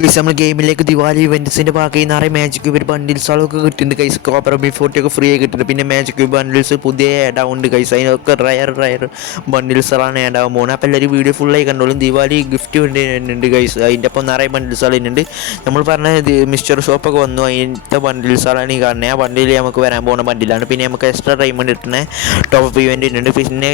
Guys നമ്മൾ ഗെയിമിലേക്ക് ദിവാലി ഇവൻറ്റ്സിൻ്റെ ഭാഗമായി നിറയെ മാജിക് ക്യൂബ് ബണ്ടിൽസുകളൊക്കെ കിട്ടുന്നുണ്ട് ഗൈസ്. കോപ്പർ ബി40 ഒക്കെ ഫ്രീ ആയി കിട്ടുന്നുണ്ട്. പിന്നെ മാജിക് ക്യൂബ് ബണ്ടിൽസ് പുതിയ ആഡ് ആവുന്നുണ്ട് ഗൈസ്. അതിനൊക്കെ റയർ ബണ്ടിൽസുകളാണ് ആഡ് ആവാൻ പോകുന്നത്. അപ്പോൾ എല്ലാവരും വീഡിയോ ഫുള്ളായി കണ്ടോളും. ദിവാലി ഗിഫ്റ്റ് വേണ്ടിയിട്ടുണ്ട് ഗൈസ്. അതിൻ്റെ ഒപ്പം നിറയെ ബണ്ടിൽസുകൾ വരുന്നുണ്ട്. നമ്മൾ പറഞ്ഞ മിസ്റ്റർ ഷോപ്പൊക്കെ വന്നു. അതിൻ്റെ ബണ്ടിൽസുകളാണ് ഈ കാണുന്നത്. ആ ബണ്ടിൽ നമുക്ക് വരാൻ പോകുന്ന ബണ്ടിലാണ്. പിന്നെ നമുക്ക് എക്സ്ട്രാ ഡയമണ്ട് കിട്ടുന്ന ടോപ്പ് ഇവൻറ്റ് വരുന്നുണ്ട്. പിന്നെ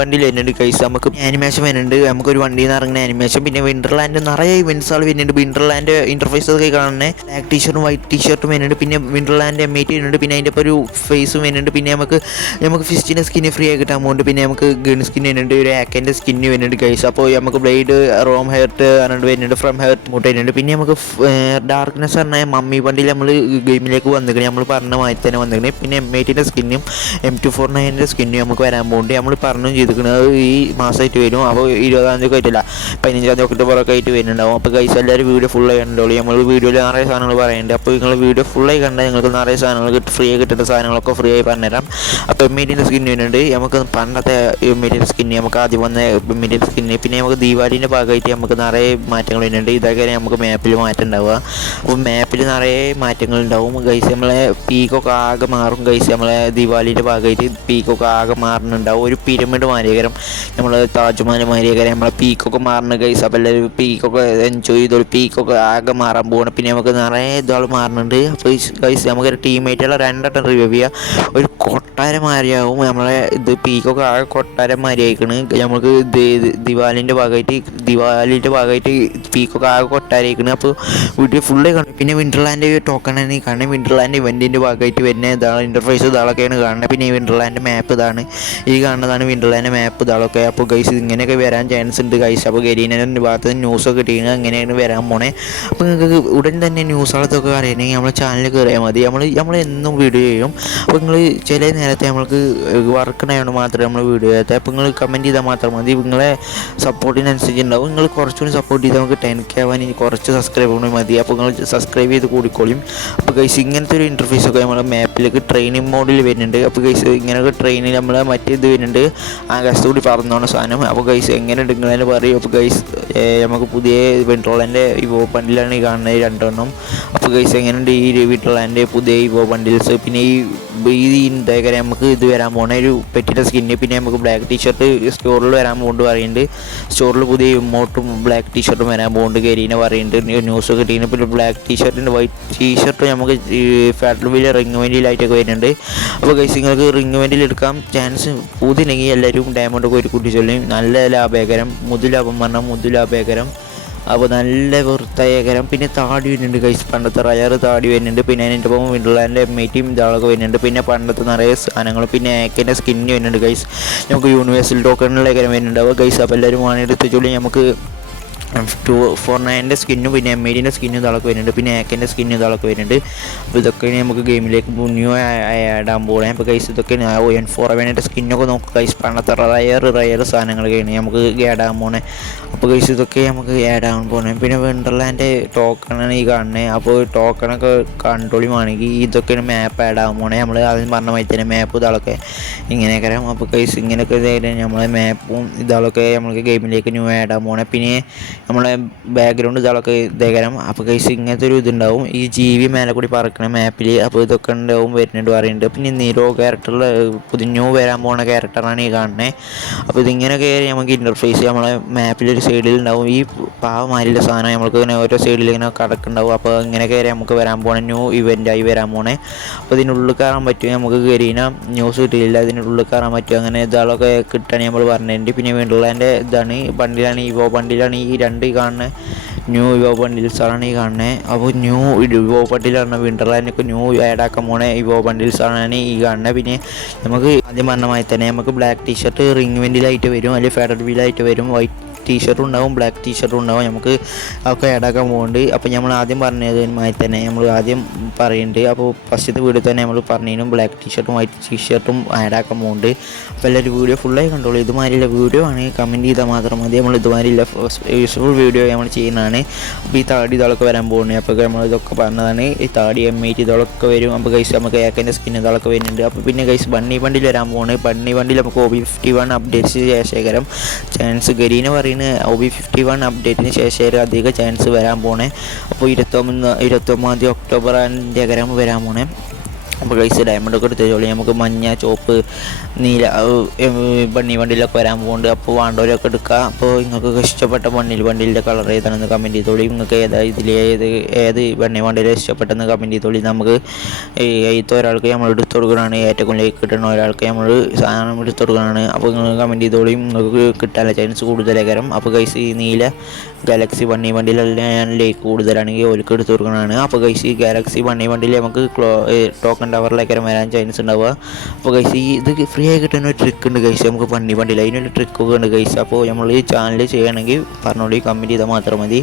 ബണ്ടിൽ വരുന്നുണ്ട് ഗൈസ്. നമുക്ക് ആനിമേഷൻ വരുന്നുണ്ട്. നമുക്കൊരു വണ്ടിയിൽ നിന്ന് ഇറങ്ങുന്ന ആനിമേഷൻ. പിന്നെ വിൻ്റർലാൻഡ് നിറയെ ഇവൻറ്റ്സുകൾ വരുന്നുണ്ട്. വിൻ്റർലാൻഡ് ഇൻ്റർഫേസ് ഒക്കെ കാണുന്നത് ബ്ലാക്ക് ടീഷർട്ടും വൈറ്റ് ടീഷർട്ടും വരുന്നുണ്ട്. പിന്നെ വിൻ്റർലാൻഡ് M8 വരുന്നുണ്ട്. പിന്നെ അതിൻ്റെ ഇപ്പോൾ ഒരു ഫേസും വരുന്നുണ്ട്. പിന്നെ നമുക്ക് ഫിസ്റ്റിൻ്റെ സ്കിന്ന് ഫ്രീ ആയി കിട്ടാൻ പോകുന്നുണ്ട്. പിന്നെ നമുക്ക് ഗൺ സ്കിൻ വരുന്നുണ്ട്. ഒരു ആക്കൻ്റെ സ്കിന്ന് വരുന്നുണ്ട് ഗൈസ്. അപ്പോൾ നമുക്ക് ബ്ലേഡ് റോം ഹെയർട്ട് പറഞ്ഞിട്ട് വരുന്നുണ്ട്. ഫ്രം ഹെയർട്ട് മുട്ട വരുന്നുണ്ട്. പിന്നെ നമുക്ക് ഡാർക്ക്നെസ് പറഞ്ഞാൽ മമ്മി വണ്ടിയിൽ നമ്മൾ ഗെയിമിലേക്ക് വന്നിരിക്കണേ. നമ്മൾ പറഞ്ഞ മാതിരി തന്നെ വന്നിരിക്കണേ. പിന്നെ M8ൻ്റെ സ്കിന്നും M249ൻ്റെ സ്കിന്നും നമുക്ക് വരാൻ പോകുന്നുണ്ട്. നമ്മൾ പറഞ്ഞു ചെയ്തിരിക്കുന്നത് ഈ മാസമായിട്ട് വരും. അപ്പോൾ 20-ാം തീയതി ആയിട്ടില്ല, 15-ാം തീയതി ഒക്ടോബറൊക്കെ ആയിട്ട് വരുന്നുണ്ടാവും. അപ്പോൾ ഗൈസ് എല്ലാവരും വീഡിയോ ഫുള്ളായി കണ്ടോളൂ. നമ്മൾ വീഡിയോയിൽ നിറയെ സാധനങ്ങൾ പറയുന്നുണ്ട്. അപ്പോൾ നിങ്ങൾ വീഡിയോ ഫുള്ളായി കണ്ടാൽ നിങ്ങൾക്ക് നിറയെ സാധനങ്ങൾ ഫ്രീ ആയി കിട്ടുന്ന സാധനങ്ങളൊക്കെ ഫ്രീ ആയി പറഞ്ഞുതരാം. അപ്പോൾ M8ൻ്റെ സ്കിന്ന് വരുന്നുണ്ട്. നമുക്ക് പണ്ടത്തെ M8ൻ്റെ സ്കിന്ന്, നമുക്ക് ആദ്യം വന്ന M8ൻ്റെ സ്കിന്ന്. പിന്നെ നമുക്ക് ദീപാവലിൻ്റെ ഭാഗമായിട്ട് നമുക്ക് നിറയെ മാറ്റങ്ങൾ വരുന്നുണ്ട്. ഇതൊക്കെ നമുക്ക് മാപ്പിൽ മാറ്റം ഉണ്ടാവുക. അപ്പോൾ മാപ്പിൽ നിറയെ മാറ്റങ്ങൾ ഉണ്ടാവും ഗൈസ്. നമ്മളെ പീക്കൊക്കെ ആകെ മാറും ഗൈസ്. നമ്മളെ ദീപാവലിൻ്റെ ഭാഗമായിട്ട് പീക്കൊക്കെ ആകെ മാറുന്നുണ്ടാവും. ഒരു പിരമിഡ് മാറിയേക്കരം, നമ്മൾ താജ്മഹൽ മാറിയേക്കരം നമ്മളെ പീക്കൊക്കെ മാറുന്ന ഗൈസ്. അപ്പോൾ എല്ലാവരും പീക്കൊക്കെ എൻജോയ് ചെയ്തോളൂ. പീക്കൊക്കെ ആകെ മാറാൻ പോകണം. പിന്നെ നമുക്ക് നിറയെ ഇതാൾ മാറുന്നുണ്ട്. അപ്പോൾ ഗൈസ് നമുക്കൊരു ടീമേറ്റുള്ള 2 വട്ടം റിവ്യൂ ചെയ്യുക. ഒരു കൊട്ടാരമാരിയാവും നമ്മളെ ഇത്. പീക്കൊക്കെ ആകെ കൊട്ടാരമാരിയായിക്കണ്. നമുക്ക് ദിവാലിൻ്റെ ഭാഗമായിട്ട് പീക്കൊക്കെ ആകെ കൊട്ടാരമായിക്കണ്. അപ്പോൾ വീഡിയോ ഫുള്ള് കാണും. പിന്നെ വിൻ്റർലാൻഡ് ടോക്കണാണ് ഈ കാണുന്നത്. വിൻ്റർലാൻഡ് ഇവൻറ്റിൻ്റെ ഭാഗമായിട്ട് വരുന്ന ഇതാണ് ഇൻ്റർഫേസ്. ഇതാളൊക്കെയാണ് കാണുന്നത്. പിന്നെ ഈ വിൻ്റർലാൻഡ് മാപ്പ് ഇതാണ്, ഈ കാണുന്നതാണ് വിൻ്റർലാൻഡ് മാപ്പ് ഇതാളൊക്കെ. അപ്പോൾ ഗൈസ് ഇങ്ങനെയൊക്കെ വരാൻ ചാൻസ് ഉണ്ട് ഗൈസ്. അപ്പോൾ ഗരീനൻ്റെ ഭാഗത്ത് നിന്ന് ന്യൂസൊക്കെ കിട്ടിയിരുന്നത് അങ്ങനെയാണ് വരാൻ പോണേ. അപ്പോൾ നിങ്ങൾക്ക് ഉടൻ തന്നെ ന്യൂസുകളൊക്കെ അറിയണമെങ്കിൽ നമ്മളെ ചാനലിൽ കയറിയാൽ മതി. നമ്മൾ എന്നും വീഡിയോ ചെയ്യും. അപ്പോൾ നിങ്ങൾ ചില നേരത്തെ നമ്മൾക്ക് വർക്കുണ്ടായതുകൊണ്ട് മാത്രമേ നമ്മൾ വീഡിയോ ചെയ്യാത്ത. അപ്പോൾ നിങ്ങൾ കമൻറ്റ് ചെയ്താൽ മാത്രം മതി. നിങ്ങളെ സപ്പോർട്ടിനനുസരിച്ച് ഉണ്ടാവും. നിങ്ങൾ കുറച്ചുകൂടി സപ്പോർട്ട് ചെയ്താൽ നമുക്ക് 10K ആവാൻ ഇനി കുറച്ച് സബ്സ്ക്രൈബ് മതി. അപ്പോൾ നിങ്ങൾ സബ്സ്ക്രൈബ് ചെയ്ത് കൂടിക്കോളും. അപ്പോൾ ഗൈസ് ഇങ്ങനത്തെ ഒരു ഇൻ്റർഫേസൊക്കെ നമ്മുടെ മാപ്പിലേക്ക് ട്രെയിനിങ് മോഡിൽ വരുന്നുണ്ട്. അപ്പോൾ ഗൈസ് ഇങ്ങനെയൊക്കെ ട്രെയിനിൽ നമ്മൾ മറ്റേത് വരുന്നുണ്ട്, ആകാശത്തുകൂടി പറന്നോണ സാധനം. അപ്പോൾ ഗൈസ് എങ്ങനെ എടുക്കുന്നതിന് പറയും. അപ്പോൾ ഗൈസ് നമുക്ക് പുതിയ വിൻ്റർലാൻഡ് ഇവോ ബണ്ടിലാണ് ഈ കാണുന്നത് 2 എണ്ണം. അപ്പോൾ ഗൈസ് എങ്ങനെയുണ്ട് ഈ വിൻ്റർലാൻഡ് പുതിയ ഇവോ ബണ്ടിൽസ്. പിന്നെ ഈ എന്താ നമുക്ക് ഇത് വരാൻ പോകുന്ന ഒരു പെറ്റിൻ്റെ സ്കിന്ന്. പിന്നെ നമുക്ക് ബ്ലാക്ക് ടീഷർട്ട് സ്റ്റോറിൽ വരാൻ പോകുന്നുണ്ട് പറയുന്നുണ്ട്. സ്റ്റോറിൽ പുതിയ ഇമോട്ടും ബ്ലാക്ക് ടീഷർട്ടും വരാൻ പോകുന്നുണ്ട് ഗരീനെ പറയുന്നുണ്ട്. ന്യൂസ് കിട്ടിയിരുന്നു. പിന്നെ ബ്ലാക്ക് ടീഷർട്ടിൻ്റെ വൈറ്റ് ടീഷർട്ട് നമുക്ക് ഫാറ്റൽ വീല് റിംഗ് വെൻറ്റിലായിട്ടൊക്കെ വരുന്നുണ്ട്. അപ്പോൾ ഗൈസ് നിങ്ങൾക്ക് റിംഗ് വെൻറ്റിൽ എടുക്കാം ചാൻസ് പുതിയെങ്കിൽ എല്ലാവരും ഡയമണ്ടൊക്കെ ഒരു കുട്ടി ചൊല്ലും. നല്ല ലാഭകരം, മുതുലാഭം പറഞ്ഞാൽ മുതുലാഭകരം. അപ്പോൾ നല്ല വൃത്തായകരം. പിന്നെ താടി വരുന്നുണ്ട് ഗൈസ്. പണ്ടത്തെ റയർ താടി വരുന്നുണ്ട്. പിന്നെ അതിൻ്റെ ഒപ്പം വിൻ്റർലാൻഡ് M8 ഇതാളൊക്കെ വരുന്നുണ്ട്. പിന്നെ പണ്ടത്തെ നിറയെ സാധനങ്ങൾ. പിന്നെ ആക്കിൻ്റെ സ്കിന്ന് വരുന്നുണ്ട് ഗൈസ്. നമുക്ക് യൂണിവേഴ്സൽ ടോക്കണിലേക്കരം വരുന്നുണ്ട്. അപ്പോൾ ഗൈസ് അപ്പോൾ എല്ലാവരും വേണമെങ്കിൽ എടുത്ത് ചൊല്ലി. നമുക്ക് 249ൻ്റെ സ്കിന്നും പിന്നെ M8ൻ്റെ സ്കിന്നും ഇതാളൊക്കെ വരുന്നുണ്ട്. പിന്നെ ആക്കിൻ്റെ സ്കിന്നും ഇതാളൊക്കെ വരുന്നുണ്ട്. അപ്പോൾ ഇതൊക്കെ നമുക്ക് ഗെയിമിലേക്ക് ന്യൂ ആഡ് ആകാൻ പോകണേ. അപ്പോൾ ഗൈസ് ഇതൊക്കെ N4ൻ്റെ സ്കിന്നൊക്കെ നോക്കുക ഗൈസ്. പണ്ടത്തെ റയർ സാധനങ്ങളൊക്കെയാണ് നമുക്ക് ആഡ് ആകാൻ പോകണേ. അപ്പോൾ ഗൈസ് ഇതൊക്കെ നമുക്ക് ആഡ് ആകാൻ പോകണേ. പിന്നെ വിൻ്റർലാൻഡ് ടോക്കണാണ് ഈ കാണുന്നത്. അപ്പോൾ ടോക്കണൊക്കെ കൺട്രോളുമാണെങ്കിൽ ഇതൊക്കെയാണ് മാപ്പ് ആഡ് ആകാൻ പോകണേ. നമ്മൾ ആദ്യം പറഞ്ഞ മാതിരി തന്നെ മാപ്പ് ഇതാളൊക്കെ ഇങ്ങനെയൊക്കെ. അപ്പോൾ ഗൈസ് ഇങ്ങനെയൊക്കെ നമ്മളെ മാപ്പും ഇതാളൊക്കെ നമുക്ക് ഗെയിമിലേക്ക് ന്യൂ ആഡ് ആകാൻ പോകണേ. പിന്നെ നമ്മളെ ബാക്ക്ഗ്രൗണ്ട് ഇതാളൊക്കെ ഇതേകരം. അപ്പോൾ ഗൈസ് ഇങ്ങനത്തെ ഒരു ഇതുണ്ടാവും. ഈ ജീവി മേലെ കൂടി പറക്കണ മാപ്പിൽ. അപ്പോൾ ഇതൊക്കെ ഉണ്ടാവും വരുന്നുണ്ട് പറയുന്നുണ്ട്. പിന്നെ നീരോ ക്യാരക്ടറിൽ പുതിയ ന്യൂ വരാൻ പോകുന്ന ക്യാരക്ടറാണ് ഈ കാണുന്നത്. അപ്പോൾ ഇതിങ്ങനെയൊക്കെ നമുക്ക് ഇൻ്റർഫേസ് നമ്മളെ മാപ്പിലൊരു സൈഡിൽ ഉണ്ടാവും. ഈ പാവമാരിയുള്ള സാധനം നമ്മൾക്ക് ഇങ്ങനെ ഓരോ സൈഡിൽ ഇങ്ങനെ കടക്കുന്നുണ്ടാവും. അപ്പോൾ ഇങ്ങനെയൊക്കെ നമുക്ക് വരാൻ പോകണേ, ന്യൂ ഇവൻ്റായി വരാൻ പോണേ. അപ്പോൾ ഇതിനുള്ളിൽ കയറാൻ പറ്റും. നമുക്ക് കയറിന ന്യൂസ് കിട്ടിയില്ല, ഇതിനുള്ളിൽ കയറാൻ പറ്റും. അങ്ങനെ ഇതാളൊക്കെ കിട്ടുകയാണെങ്കിൽ നമ്മൾ പറഞ്ഞിട്ടുണ്ട്. പിന്നെ വീണ്ടുള്ളതിൻ്റെ ഇതാണ് ബണ്ടിലാണ്, ഇവോ ബണ്ടിലാണ് ഈ 2 കാണുന്നത് ന്യൂ ഇവോ ബണ്ടിൽസാണ് ഈ കാണുന്നത്. അപ്പോൾ ന്യൂ ഇവോ ബണ്ടിലാണ് വിൻ്റർലാൻഡൊക്കെ ന്യൂ ആഡ് ആക്കാൻ പോണേ ഇവോ ബണ്ടിൽസാണ് ഈ കാണുന്നത്. പിന്നെ നമുക്ക് ആദ്യം പറഞ്ഞ മാതിരി തന്നെ നമുക്ക് ബ്ലാക്ക് ടീഷർട്ട് റിംഗ് വെൻറ്റിലായിട്ട് വരും, അല്ലെങ്കിൽ ഫെഡറൽ വീലായിട്ട് വരും. വൈറ്റ് ടീഷർട്ടും ഉണ്ടാവും, ബ്ലാക്ക് ടീഷർട്ടും ഉണ്ടാവും. നമുക്ക് അതൊക്കെ ആഡാക്കാൻ പോകുന്നുണ്ട്. അപ്പോൾ നമ്മൾ ആദ്യം പറഞ്ഞതുമായി തന്നെ നമ്മൾ ആദ്യം പറയുന്നുണ്ട്. അപ്പോൾ ഫസ്റ്റത്തെ വീഡിയോ തന്നെ നമ്മൾ പറഞ്ഞതിനും ബ്ലാക്ക് ടീഷർട്ടും വൈറ്റ് ടീഷർട്ടും ആഡാക്കാൻ പോകുന്നുണ്ട്. അപ്പോൾ എല്ലാവരും വീഡിയോ ഫുള്ളായി കണ്ടോളൂ. ഇതുമാതിരിയുള്ള വീഡിയോ ആണെങ്കിൽ കമൻറ്റ് ചെയ്താൽ മാത്രം മതി. നമ്മൾ ഇതുമാതിരിയുള്ള യൂസ്ഫുൾ വീഡിയോ നമ്മൾ ചെയ്യുന്നതാണ്. അപ്പോൾ ഈ താടി ഇതാളൊക്കെ വരാൻ പോകുന്നത്. അപ്പോൾ നമ്മൾ ഇതൊക്കെ പറഞ്ഞതാണ്. ഈ താടി M8 ഇതാളൊക്കെ വരും. അപ്പോൾ ഗൈസ് നമുക്ക് ഏക്കൻ്റെ സ്കിൻ ഇതാളൊക്കെ വരുന്നുണ്ട്. അപ്പോൾ പിന്നെ ഗൈസ് ബണ്ണി വണ്ടിയിൽ വരാൻ പോകുന്നത്. ബണ്ണി വണ്ടിയിൽ നമുക്ക് OB51 അപ്ഡേറ്റ്സ് ശേഖരം ചാൻസ് ഗരീനെ പറയും. പറയുന്ന OB51 അപ്ഡേറ്റിന് ശേഷം അധിക ചാൻസ് വരാൻ പോണേ. അപ്പോൾ 29 ഒക്ടോബർ ഡയഗ്രാം വരാൻ പോണേ. അപ്പോൾ ഗൈസ് ഡയമണ്ടൊക്കെ എടുത്തോളി. നമുക്ക് മഞ്ഞ, ചുവപ്പ്, നീല ബണ്ണി വണ്ടിയിലൊക്കെ വരാൻ പോകുന്നുണ്ട്. അപ്പോൾ വേണ്ടവരൊക്കെ എടുക്കുക. അപ്പോൾ നിങ്ങൾക്ക് ഇഷ്ടപ്പെട്ട ബണ്ടിലിൻ്റെ കളർ ഏതാണെന്ന് കമൻറ്റ് ചെയ്തോളി. നിങ്ങൾക്ക് ഏത് ബണ്ണി വണ്ടിയിൽ ഇഷ്ടപ്പെട്ടെന്ന് കമൻറ്റ് ചെയ്തോളി. നമുക്ക് ഏത് ഒരാൾക്ക് നമ്മൾ എടുത്തു കൊടുക്കണതാണ്, ഏറ്റവും ലേക്ക് കിട്ടുന്ന ഒരാൾക്ക് നമ്മൾ സാധനം എടുത്തു കൊടുക്കണതാണ്. അപ്പോൾ നിങ്ങൾ കമൻറ്റ് ചെയ്തോളി. നിങ്ങൾക്ക് കിട്ടാനുള്ള ചാൻസ് കൂടുതലേക്കാരം. അപ്പോൾ ഗൈസ് ഈ നീല ഗാലക്സി ബണ്ണി വണ്ടിയിലെല്ലാം ഞാൻ ലേക്ക് കൂടുതലാണെങ്കിൽ ഓർക്ക് എടുത്തു കൊടുക്കണതാണ്. അപ്പോൾ ഗൈസ് ഈ ഗാലക്സി ബണ്ണി വണ്ടിയിൽ നമുക്ക് ടോക്കൺ ടവറിലേക്കാരം വരാൻ ചാൻസ് ഉണ്ടാവുക. അപ്പോൾ ഗൈസ് ഇത് ഫ്രീ ആയി കിട്ടുന്ന ഒരു ട്രിക്ക് ഉണ്ട് ഗൈസ്. നമുക്ക് വണ്ടിയിൽ അതിനൊരു ട്രിക്കൊക്കെ ഉണ്ട് ഗൈസ്. അപ്പോൾ നമ്മൾ ഈ ചാനൽ ചെയ്യണമെങ്കിൽ പറഞ്ഞോളി, കമൻറ്റ് ചെയ്താൽ മാത്രം മതി.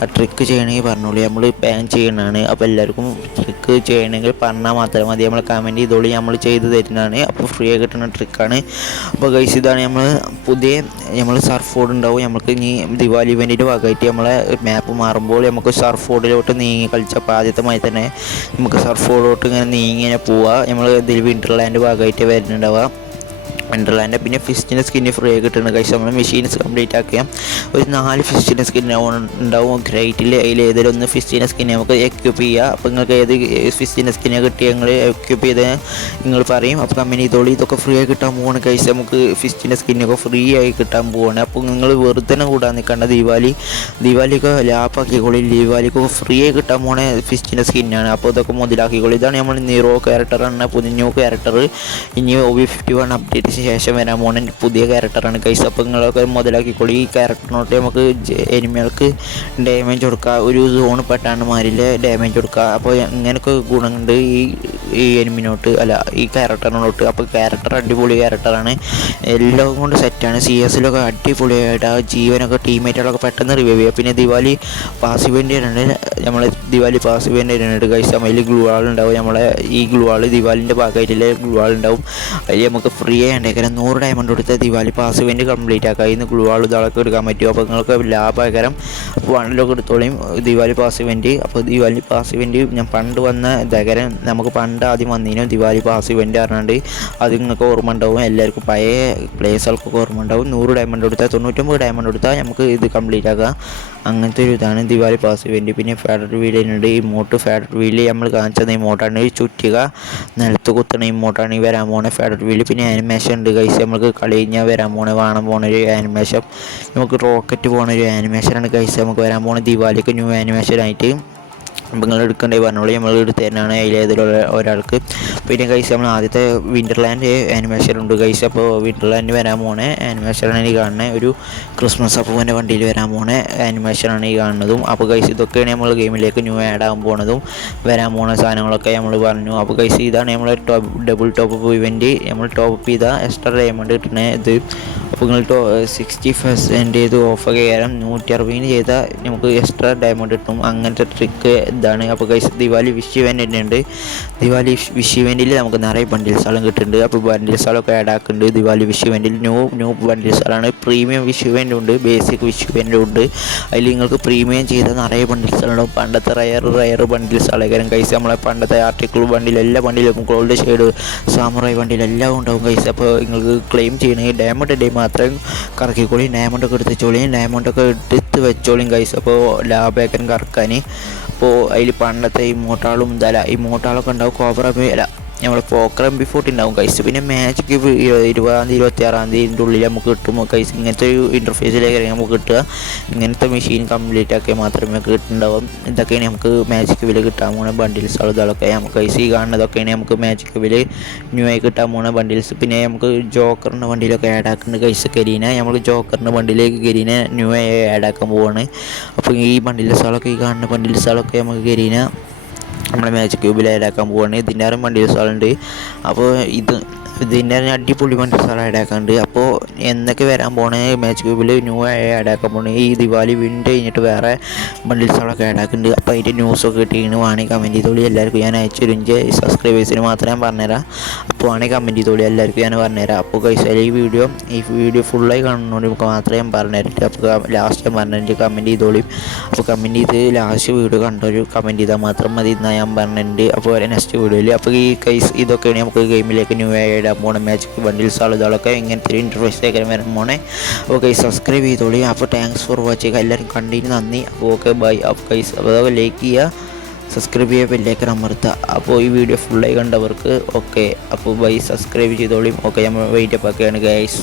ആ ട്രിക്ക് ചെയ്യണമെങ്കിൽ പറഞ്ഞോളി, നമ്മൾ ബാൻ ചെയ്യണതാണ്. അപ്പോൾ എല്ലാവർക്കും ട്രിക്ക് ചെയ്യണമെങ്കിൽ പറഞ്ഞാൽ മാത്രം മതി. നമ്മൾ കമൻറ്റ് ചെയ്തോളി, നമ്മൾ ചെയ്ത് തരുന്നതാണ്. അപ്പോൾ ഫ്രീ ആയി കിട്ടുന്ന ട്രിക്കാണ്. അപ്പോൾ ഗൈസ് ഇതാണ് നമ്മൾ സർഫ് ബോർഡ് ഉണ്ടാവും. നമുക്ക് ഇനി ദിവാലി ഇവൻറ്റിൻ്റെ ഭാഗമായിട്ട് നമ്മളെ മാപ്പ് മാറുമ്പോൾ നമുക്ക് സർഫ് ബോർഡിലോട്ട് നീങ്ങി കളിച്ചപ്പോൾ ആദ്യത്തെ തന്നെ നമുക്ക് സർഫ് ബോർഡിലോട്ട് ഇങ്ങനെ നീങ്ങി പോവുക. നമ്മൾ ഇതിൽ വിൻ്റർലാൻഡ് ഭാഗമായിട്ട് വരുന്നുണ്ടാവുക. വിൻ്റർലാൻഡ് പിന്നെ ഫിസ്റ്റിൻ്റെ സ്കിന്ന് ഫ്രീ ആയി കിട്ടുന്നത് കഴിച്ച് നമ്മൾ മെഷീൻസ് കംപ്ലീറ്റ് ആക്കിയാൽ ഒരു 4 ഫിസ്റ്റിൻ്റെ സ്കിൻ ഉണ്ടാവും ഗ്രേറ്റിൽ. അതിൽ ഏതെങ്കിലും ഒന്ന് ഫിസ്റ്റിൻ്റെ സ്കിന്ന് നമുക്ക് എക്യൂപ്പ് ചെയ്യുക. അപ്പോൾ നിങ്ങൾക്ക് ഏത് ഫിസ്റ്റിൻ്റെ സ്കിന്നെ കിട്ടി നിങ്ങൾ എക്യൂപ്പ് ചെയ്ത് നിങ്ങൾ പറയും. അപ്പോൾ കമ്പനി ഇതോളി ഇതൊക്കെ ഫ്രീ ആയി കിട്ടാൻ പോവാണ് കഴിച്ച് നമുക്ക് ഫിസ്റ്റിൻ്റെ സ്കിന്നൊക്കെ ഫ്രീ ആയി കിട്ടാൻ പോവാണ്. അപ്പോൾ നിങ്ങൾ വെറുതെ കൂടാൻ നിൽക്കേണ്ട. ദിവാലിക്ക് ലാപ്പാക്കിക്കോളി. ദിവാലിക്കൊക്കെ ഫ്രീ ആയി കിട്ടാൻ പോണേ ഫിസ്റ്റിൻ്റെ സ്കിന്നാണ്. അപ്പോൾ ഇതൊക്കെ മുതലാക്കിക്കോളി. ഇതാണ് നമ്മൾ നീറോ ക്യാരക്ടറാണ്, പുതിയ ന്യൂ ക്യാരക്ടർ. ഇനി OB51 അപ്ഡേറ്റ് ശേഷം വരാൻ പോകുന്ന പുതിയ ക്യാരക്ടറാണ് ഗൈസ്. അപ്പോൾ നിങ്ങളൊക്കെ മുതലാക്കിക്കോളി. ഈ ക്യാരക്ടറിനോട്ട് നമുക്ക് എനിമികൾക്ക് ഡാമേജ് കൊടുക്കുക, ഒരു സോൺ പെട്ടാണ്ട് മാരിലെ ഡാമേജ് കൊടുക്കുക. അപ്പോൾ ഇങ്ങനെയൊക്കെ ഗുണമുണ്ട് ഈ എനിമിനോട്ട് ഈ ക്യാരക്ടറിനോട്ട്. അപ്പോൾ ക്യാരക്ടർ അടിപൊളി ക്യാരക്ടറാണ്, എല്ലാം കൊണ്ട് സെറ്റാണ്. CS-ലൊക്കെ അടിപൊളിയായിട്ട് ആ ജീവനൊക്കെ ടീമേറ്റുകളൊക്കെ പെട്ടെന്ന് റിവൈവ് ചെയ്യുക. പിന്നെ ദിവാലി പാസിവൻ്റ് നമ്മളെ ദിവാലി പാസിവൻ്റ് വരുന്നുണ്ട് ഗൈസ്. അതിൽ ഗ്ലൂ വാൾ ഉണ്ടാവും. നമ്മളെ ഈ ഗ്ലൂ വാൾ ദിവാലിൻ്റെ ഭാഗമായിട്ടുള്ള ഗ്ലൂ വാൾ ഉണ്ടാവും. അതിൽ നമുക്ക് ഫ്രീ ആയി 100 ഡയമണ്ട് കൊടുത്ത ദിവാലി പാസ് ഇവൻറ്റ് കംപ്ലീറ്റ് ആക്കുക. ഇന്ന് ഗ്ലൂ വാൾ ഇതാളൊക്കെ എടുക്കാൻ പറ്റും. അപ്പോൾ നിങ്ങൾക്ക് ലാഭകരം. അപ്പോൾ വണ്ടിലൊക്കെ എടുത്തോളിയും ദിവാലി പാസ് ഇവൻറ്റ്. അപ്പോൾ ദിവാലി പാസ് ഇവൻറ്റ് ഞാൻ പണ്ട് വന്ന ഇതേകരം നമുക്ക് പണ്ട് ആദ്യം വന്നതിനും ദിവാലി പാസ് ഇവൻറ്റ് പറഞ്ഞാണ്ട് അത് നിങ്ങൾക്ക് ഓർമ്മ ഉണ്ടാവും. എല്ലാവർക്കും പഴയ പ്ലേസുകൾക്കൊക്കെ ഓർമ്മ ഉണ്ടാവും. 100 ഡയമണ്ട് കൊടുത്താൽ 99 ഡയമണ്ട് കൊടുത്താൽ നമുക്ക് ഇത് കംപ്ലീറ്റ് ആക്കാം. അങ്ങനത്തെ ഒരു ഇതാണ് ദിവാലി പാസ് ഇവൻറ്റ്. പിന്നെ ഫെഡറൽ വീലുണ്ട്. ഈ മോട്ട് ഫെഡറൽ വീല് നമ്മൾ കാണിച്ചത് ഈ മോട്ടാണ്. ചുറ്റുക നിലത്ത് കുത്തണ ഈ മോട്ടാണ് ഈ വരാൻ പോണ ഫെഡറൽ വീല്. പിന്നെ ആനിമേഷൻ ഉണ്ട് ഗൈസ്. നമുക്ക് കളി കഴിഞ്ഞാൽ വരാൻ പോണൊരു ആനിമേഷൻ. നമുക്ക് റോക്കറ്റ് പോണൊരു ആനിമേഷനാണ് ഗൈസ് നമുക്ക് വരാൻ പോണ ദിവാലിക്ക് ന്യൂ ആനിമേഷനായിട്ട്. അപ്പോൾ നിങ്ങൾ എടുക്കേണ്ടത് പറഞ്ഞോളൂ, നമ്മൾ എടുത്ത് തരുന്നതാണ് അതിലേതിലുള്ള ഒരാൾക്ക്. പിന്നെ ഗൈസ് നമ്മൾ ആദ്യത്തെ വിൻ്റർലാൻഡ് ആനിമേഷൻ ഉണ്ട് ഗൈസ്. അപ്പോൾ വിൻ്റർലാൻഡ് വരാൻ പോണേ ആനിമേഷനാണ് ഈ കാണുന്നത്. ഒരു ക്രിസ്മസ് അപ്പൂൻ്റെ വണ്ടിയിൽ വരാൻ പോണേ ആനിമേഷനാണ് ഈ കാണുന്നതും. അപ്പോൾ ഗൈസ് ഇതൊക്കെയാണ് നമ്മൾ ഗെയിമിലേക്ക് ന്യൂ ആഡ് ആകാൻ പോണതും വരാൻ പോണ സാധനങ്ങളൊക്കെ നമ്മൾ പറഞ്ഞു. അപ്പോൾ ഗൈസ് ഇതാണ് നമ്മൾ ഡബിൾ ടോപ്പ് ഇവൻറ്റ്. നമ്മൾ ടോപ്പ് ചെയ്ത എക്സ്ട്രാ ഡയമണ്ട് കിട്ടുന്ന ഇത്. അപ്പോൾ നിങ്ങൾ 60% ഇത് ഓഫൊക്കെ കയറാം. 160 ചെയ്താൽ നമുക്ക് എക്സ്ട്രാ ഡയമണ്ട് കിട്ടും. അങ്ങനത്തെ ട്രിക്ക് ഇതാണ്. അപ്പോൾ ഗൈസ് ദിവാലി വിഷ് ഇവൻ്റ് തന്നെ ഉണ്ട്. ദിവാലി വിഷ് ഇവൻറ്റിൽ നമുക്ക് നിറയെ ബണ്ടിൽസുകളും കിട്ടുന്നുണ്ട്. അപ്പോൾ ബണ്ടിൽസുകളൊക്കെ ആഡ് ആക്കുന്നുണ്ട് ദിവാലി വിഷ് ഇവൻറ്റിൽ. ന്യൂ ബണ്ടിൽസുകളാണ്. പ്രീമിയം വിഷ് ഇവൻ്റ് ഉണ്ട്, ബേസിക് വിഷ് ഇവൻ്റ് ഉണ്ട്. അതിൽ നിങ്ങൾക്ക് പ്രീമിയം ചെയ്ത നിറയെ ബണ്ടിൽസുകളുണ്ടാവും. പണ്ടത്തെ റയർ ബണ്ടിൽസുകളേക്കാരം ഗൈസ്. നമ്മളെ പണ്ടത്തെ ആർട്ടിക്കിൾ ബണ്ടിൽ എല്ലാ ബണ്ടിലും ഗോൾഡ് ഷെയ്ഡ് സാമുറായി ബണ്ടിലെല്ലാം ഉണ്ടാവും ഗൈസ്. അപ്പോൾ നിങ്ങൾക്ക് ക്ലെയിം ചെയ്യണമെങ്കിൽ ഡയമണ്ട് ഡേ മാത്രം കറക്കിക്കോളി. ഡയമണ്ടൊക്കെ എടുത്ത് വെച്ചോളി. ഡയമണ്ടൊക്കെ എടുത്ത് വെച്ചോളിയും ഗൈസ്. അപ്പോൾ ലാഭേക്കൻ കറക്കാൻ. അപ്പോൾ അതിൽ പണ്ടത്തെ ഈ മോട്ടാളൊക്കെ ഉണ്ടാവും. കോബ്ര നമ്മൾ പോക്കർ MP40 ഉണ്ടാവും കൈസ്. പിന്നെ മാജിക് 20 26 ഉള്ളിൽ നമുക്ക് കിട്ടും കൈസ്. ഇങ്ങനത്തെ ഒരു ഇൻ്റർഫേസിലേക്ക് നമുക്ക് കിട്ടുക. ഇങ്ങനത്തെ മെഷീൻ കംപ്ലീറ്റ് ആക്കിയാൽ മാത്രമേ കിട്ടുന്നുണ്ടാവും. ഇതൊക്കെയാണ് നമുക്ക് മാജിക് വില കിട്ടാൻ പോകുന്ന ബണ്ടിൽസ്. ഇതൊക്കെ നമുക്ക് കൈസ് ഈ കാണുന്നതൊക്കെയാണ് നമുക്ക് മാജിക് വില ന്യൂ ആയി കിട്ടാൻ പോകുന്ന ബണ്ടിൽസ്. പിന്നെ നമുക്ക് ജോക്കറിൻ്റെ വണ്ടിയിലൊക്കെ ആഡ് ആക്കുന്നുണ്ട് കൈസ്. നമുക്ക് ജോക്കറിൻ്റെ വണ്ടിയിലേക്ക് കരീന ന്യൂ ആയി ആഡ് ആക്കാൻ പോവുകയാണ്. അപ്പോൾ ഈ ബണ്ടിൽസുകളൊക്കെ ഈ കാണുന്ന ബണ്ടിൽസുകളൊക്കെ നമുക്ക് കരീന നമ്മുടെ മാജിക് ക്യൂബിൽ ആഡാക്കാൻ പോവുകയാണ്. ഇതിൻ്റെ ആരും ബണ്ടിൽസുകളുണ്ട്. അപ്പോൾ ഇതിൻ്റെ അടിപൊളി ബണ്ടിൽസുകൾ ആഡാക്കാനുണ്ട്. അപ്പോൾ എന്നൊക്കെ വരാൻ പോണേ മാജിക് ക്യൂബിൽ ന്യൂ ആഡാക്കാൻ പോണേ. ഈ ദിവാലി വിൻഡ് കഴിഞ്ഞിട്ട് വേറെ ബണ്ടിൽസുകളൊക്കെ ആഡാക്കുന്നുണ്ട്. അപ്പോൾ അതിൻ്റെ ന്യൂസൊക്കെ കിട്ടിയിട്ട് വേണമെങ്കിൽ കമൻറ്റ് ചെയ്തോളി. എല്ലാവർക്കും ഞാൻ അയച്ചു തരും. സബ്സ്ക്രൈബേഴ്സിന് മാത്രം ഞാൻ പറഞ്ഞുതരാം. അപ്പോൾ ആണെങ്കിൽ കമൻറ്റ് ചെയ്തോളി, എല്ലാവർക്കും ഞാൻ പറഞ്ഞുതരാം. അപ്പോൾ ഗൈസ് ഈ വീഡിയോ ഫുള്ളായി കാണുന്നതുകൊണ്ട് നമുക്ക് മാത്രമേ ഞാൻ പറഞ്ഞുതരട്ടെ. അപ്പോൾ ലാസ്റ്റ് ഞാൻ പറഞ്ഞിട്ട് കമൻറ്റ് ചെയ്തോളി. അപ്പോൾ കമൻറ്റ് ചെയ്ത് ലാസ്റ്റ് വീഡിയോ കണ്ടൊരു കമൻറ്റ് ചെയ്താൽ മാത്രം മതി എന്നാൽ ഞാൻ പറഞ്ഞിട്ടുണ്ട്. അപ്പോൾ നെക്സ്റ്റ് വീഡിയോയിൽ അപ്പോൾ ഈ ഗൈസ് ഇതൊക്കെയാണ് നമുക്ക് ഗെയിമിലേക്ക് ന്യൂ ആയി ഇടാൻ പോണ മാജിക് ബണ്ടിൽസ് ആളുകളൊക്കെ ഇങ്ങനത്തെ ഒരു ഇൻ്റർഫേസ് ഒക്കെ വരാൻ പോണേ. അപ്പോൾ ഗൈസ് സബ്സ്ക്രൈബ് ചെയ്തോളി. അപ്പോൾ താങ്ക്സ് ഫോർ വാച്ചിങ്, എല്ലാവരും കണ്ടതിന് നന്ദി. അപ്പോൾ ഓക്കെ ബൈ. അപ്പോൾ ഗൈസ് അപ്പോൾ ലൈക്ക് ചെയ്യുക, സബ്സ്ക്രൈബ് ചെയ്യുക, ബെല്ലൈക്കൺ അമർത്തുക. അപ്പോൾ ഈ വീഡിയോ ഫുള്ളായി കണ്ടവർക്ക് ഓക്കെ. അപ്പോൾ ബൈ, സബ്സ്ക്രൈബ് ചെയ്തോളിയും. ഓക്കെ, നമ്മൾ വെയിറ്റ് അപ്പ് ഒക്കെയാണ് ഗൈസ്.